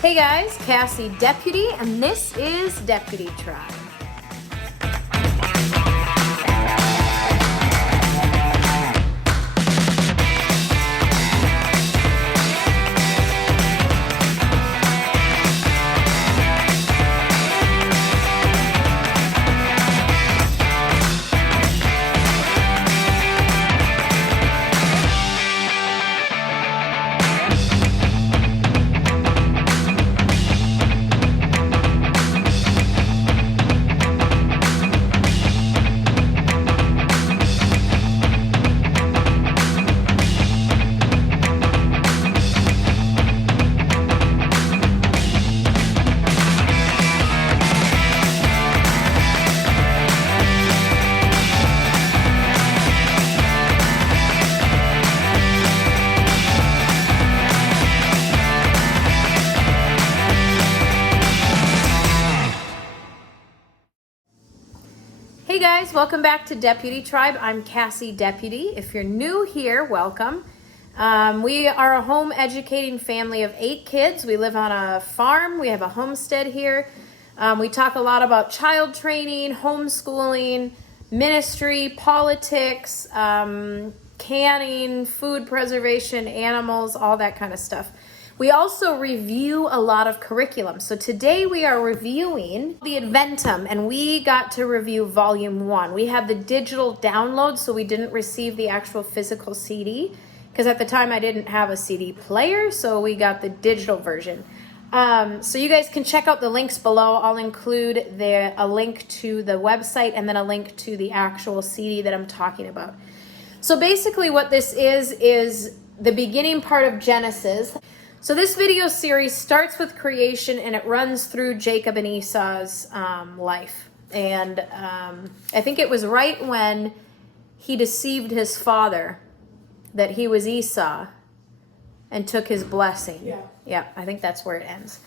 Hey guys, Cassie Deputy, and this is Deputy Tribe. Hey guys, welcome back to Deputy Tribe. I'm Cassie Deputy. If you're new here, welcome. We are a home educating family of 8 kids. We live on a farm. We have a homestead here. We talk a lot about child training, homeschooling, ministry, politics, canning, food preservation, animals, all that kind of stuff. We also review a lot of curriculum. So today we are reviewing the Adventum, and we got to review volume 1. We had the digital download, so we didn't receive the actual physical CD, because at the time I didn't have a CD player, so we got the digital version. So you guys can check out the links below. I'll include a link to the website and then a link to the actual CD that I'm talking about. So basically what this is the beginning part of Genesis. So this video series starts with creation and it runs through Jacob and Esau's life. And I think it was right when he deceived his father that he was Esau and took his blessing. Yeah, I think that's where it ends.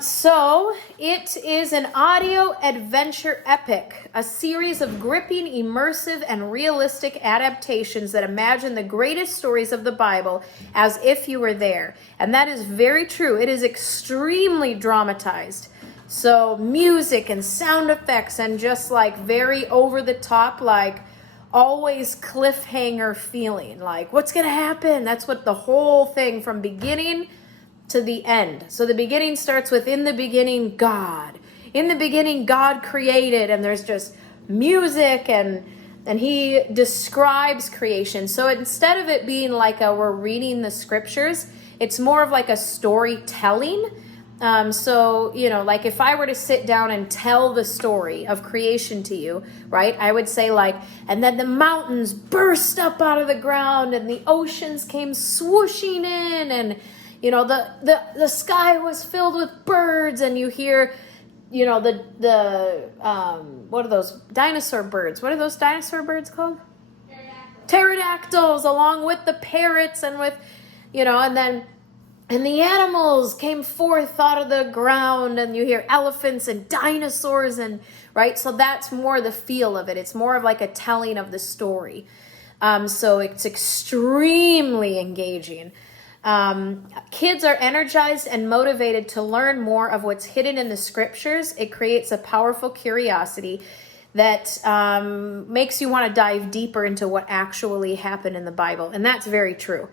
So it is an audio adventure epic, a series of gripping, immersive, and realistic adaptations that imagine the greatest stories of the Bible as if you were there. And that is very true. It is extremely dramatized. So music and sound effects and just like very over the top, like always cliffhanger feeling, like what's going to happen? That's what the whole thing from beginning to the end. So the beginning starts with, in the beginning, God. In the beginning, God created, and there's just music, and he describes creation. So instead of it being like we're reading the scriptures, it's more of like a storytelling. So, you know, like if I were to sit down and tell the story of creation to you, right, I would say like, and then the mountains burst up out of the ground, and the oceans came swooshing in, and you know, the sky was filled with birds, and you hear, you know, what are those dinosaur birds? What are those dinosaur birds called? Pterodactyls, along with the parrots and with, you know, and the animals came forth out of the ground, and you hear elephants and dinosaurs, and right? So that's more the feel of it. It's more of like a telling of the story. So it's extremely engaging. Kids are energized and motivated to learn more of what's hidden in the scriptures. It creates a powerful curiosity that makes you want to dive deeper into what actually happened in the Bible. And that's very true.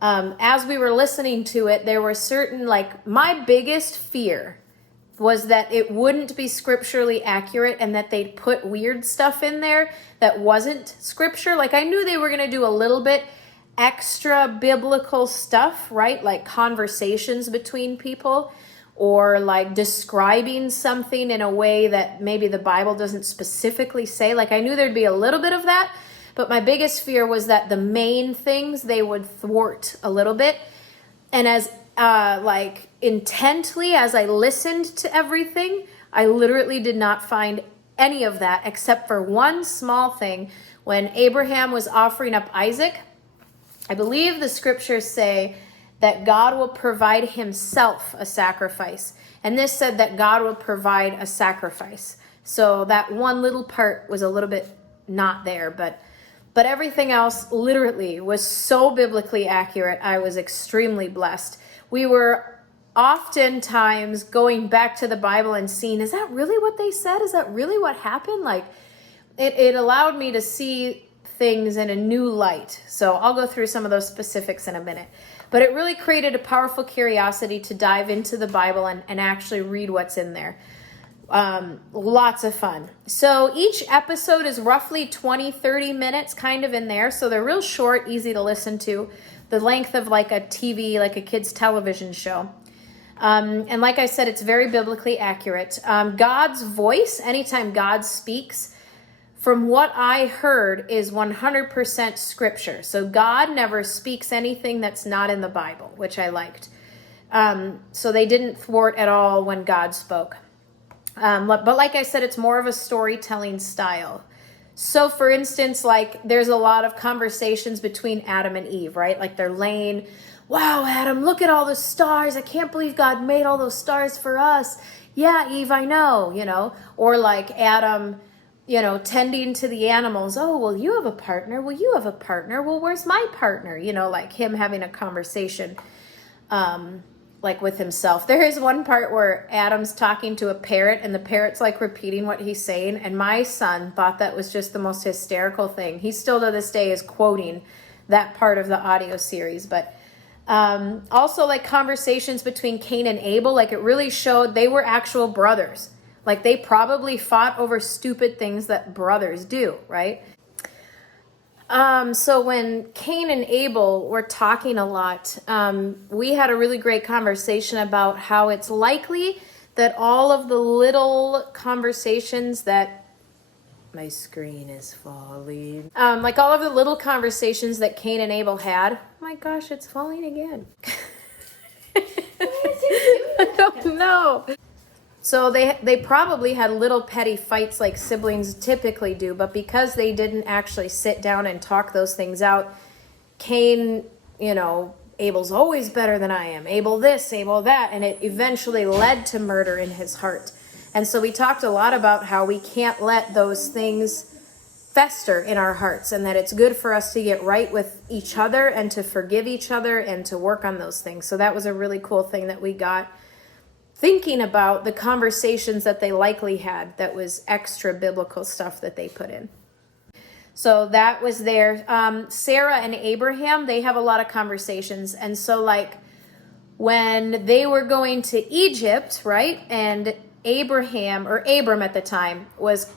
As we were listening to it, there were certain, like, my biggest fear was that it wouldn't be scripturally accurate and that they'd put weird stuff in there that wasn't scripture. Like, I knew they were going to do a little bit extra biblical stuff, right? Like conversations between people, or like describing something in a way that maybe the Bible doesn't specifically say. Like I knew there'd be a little bit of that, but my biggest fear was that the main things they would thwart a little bit. And as like intently as I listened to everything, I literally did not find any of that except for one small thing. When Abraham was offering up Isaac, I believe the scriptures say that God will provide himself a sacrifice. And this said that God will provide a sacrifice. So that one little part was a little bit not there, but everything else literally was so biblically accurate. I was extremely blessed. We were oftentimes going back to the Bible and seeing, is that really what they said? Is that really what happened? Like, it allowed me to see things in a new light. So I'll go through some of those specifics in a minute. But it really created a powerful curiosity to dive into the Bible and actually read what's in there. Lots of fun. So each episode is roughly 20-30 minutes kind of in there. So they're real short, easy to listen to. The length of like a TV, like a kid's television show. And like I said, it's very biblically accurate. God's voice, anytime God speaks, from what I heard, is 100% scripture. So God never speaks anything that's not in the Bible, which I liked. So they didn't thwart at all when God spoke. But like I said, it's more of a storytelling style. So for instance, like there's a lot of conversations between Adam and Eve, right? Like they're laying, wow, Adam, look at all the stars. I can't believe God made all those stars for us. Yeah, Eve, I know, or like Adam, tending to the animals. Oh, well, you have a partner. Well, you have a partner. Well, where's my partner? Like him having a conversation, like with himself. There is one part where Adam's talking to a parrot and the parrot's like repeating what he's saying. And my son thought that was just the most hysterical thing. He still to this day is quoting that part of the audio series. But also like conversations between Cain and Abel, like it really showed they were actual brothers. Like they probably fought over stupid things that brothers do, right? So when Cain and Abel were talking a lot, we had a really great conversation about how it's likely that all of the little conversations that my screen is falling. Like all of the little conversations that Cain and Abel had. Oh my gosh, it's falling again. I don't know. So they probably had little petty fights like siblings typically do, but because they didn't actually sit down and talk those things out, Cain, Abel's always better than I am. Abel this, Abel that, and it eventually led to murder in his heart. And so we talked a lot about how we can't let those things fester in our hearts and that it's good for us to get right with each other and to forgive each other and to work on those things. So that was a really cool thing that we got thinking about the conversations that they likely had that was extra biblical stuff that they put in. So that was there. Sarah and Abraham, they have a lot of conversations. And so like when they were going to Egypt, right? And Abram at the time was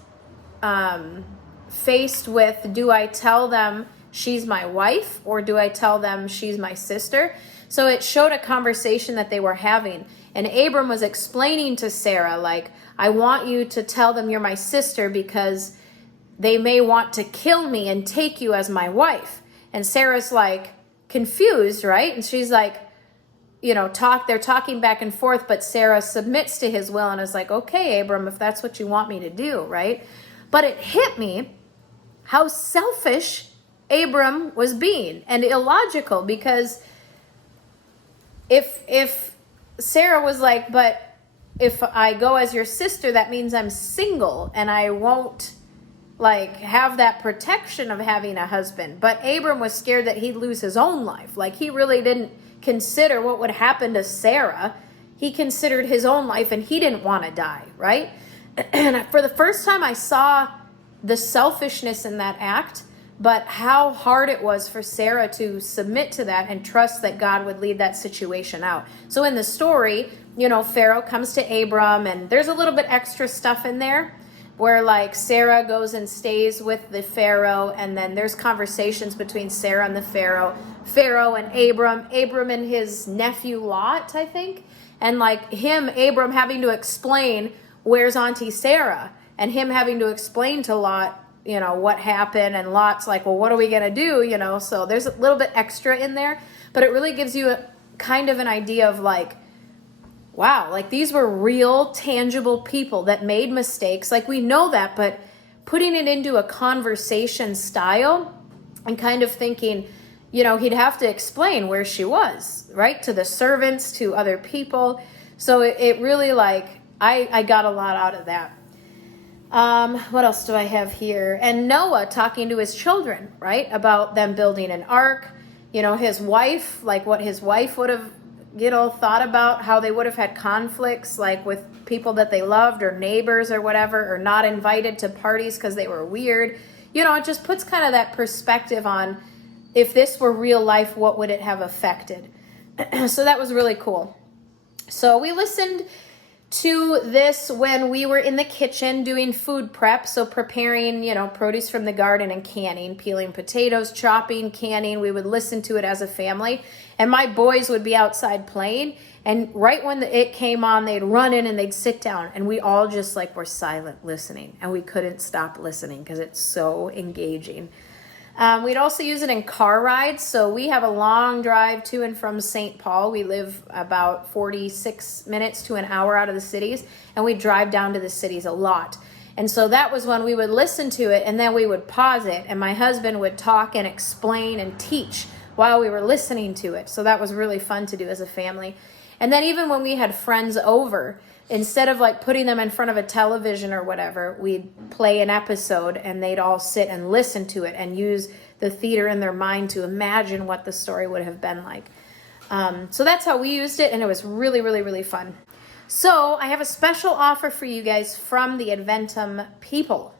faced with, do I tell them she's my wife or do I tell them she's my sister? So it showed a conversation that they were having. And Abram was explaining to Sarah, like, I want you to tell them you're my sister because they may want to kill me and take you as my wife. And Sarah's like confused, right? And she's like, they're talking back and forth, but Sarah submits to his will and is like, okay, Abram, if that's what you want me to do, right? But it hit me how selfish Abram was being and illogical, because if Sarah was like, but if I go as your sister, that means I'm single and I won't like have that protection of having a husband. But Abram was scared that he'd lose his own life. Like he really didn't consider what would happen to Sarah. He considered his own life and he didn't want to die, right? And for the first time I saw the selfishness in that act, but how hard it was for Sarah to submit to that and trust that God would lead that situation out. So in the story, Pharaoh comes to Abram and there's a little bit extra stuff in there where like Sarah goes and stays with the Pharaoh, and then there's conversations between Sarah and the Pharaoh and Abram and his nephew Lot, I think, and like Abram having to explain where's Auntie Sarah, and him having to explain to Lot what happened, and Lot's like, well, what are we going to do? So there's a little bit extra in there, but it really gives you a kind of an idea of like, wow, like these were real, tangible people that made mistakes. Like we know that, but putting it into a conversation style and kind of thinking, he'd have to explain where she was, right? To the servants, to other people. So it really like, I got a lot out of that. What else do I have here? And Noah talking to his children, right? About them building an ark, his wife, like what his wife would have thought about how they would have had conflicts, like with people that they loved or neighbors or whatever, or not invited to parties because they were weird. It just puts kind of that perspective on, if this were real life, what would it have affected? So that was really cool. So we listened to this when we were in the kitchen doing food prep, so preparing, produce from the garden and canning, peeling potatoes, chopping, canning. We would listen to it as a family, and my boys would be outside playing, and right when it came on, they'd run in and they'd sit down, and we all just were silent listening, and we couldn't stop listening because it's so engaging. We'd also use it in car rides. So we have a long drive to and from St. Paul. We live about 46 minutes to an hour out of the cities, and we drive down to the cities a lot. And so that was when we would listen to it, and then we would pause it, and my husband would talk and explain and teach while we were listening to it. So that was really fun to do as a family. And then even when we had friends over, instead of putting them in front of a television or whatever, we'd play an episode and they'd all sit and listen to it and use the theater in their mind to imagine what the story would have been like. So that's how we used it, and it was really, really, really fun. So I have a special offer for you guys from the Adventum people.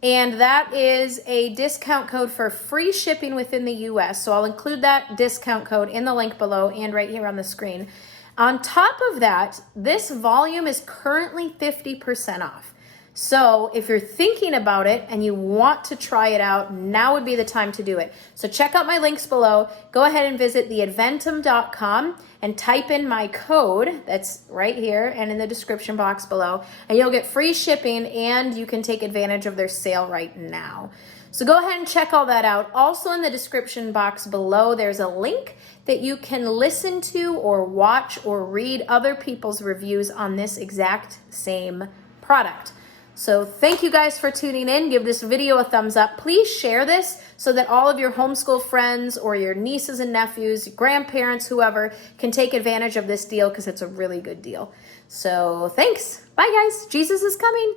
And that is a discount code for free shipping within the US. So I'll include that discount code in the link below and right here on the screen. On top of that, this volume is currently 50% off. So if you're thinking about it and you want to try it out, now would be the time to do it. So check out my links below. Go ahead and visit theadventum.com and type in my code that's right here and in the description box below, and you'll get free shipping, and you can take advantage of their sale right now. So go ahead and check all that out. Also in the description box below, there's a link that you can listen to or watch or read other people's reviews on this exact same product. So thank you guys for tuning in. Give this video a thumbs up. Please share this so that all of your homeschool friends or your nieces and nephews, grandparents, whoever, can take advantage of this deal, because it's a really good deal. So thanks. Bye, guys. Jesus is coming.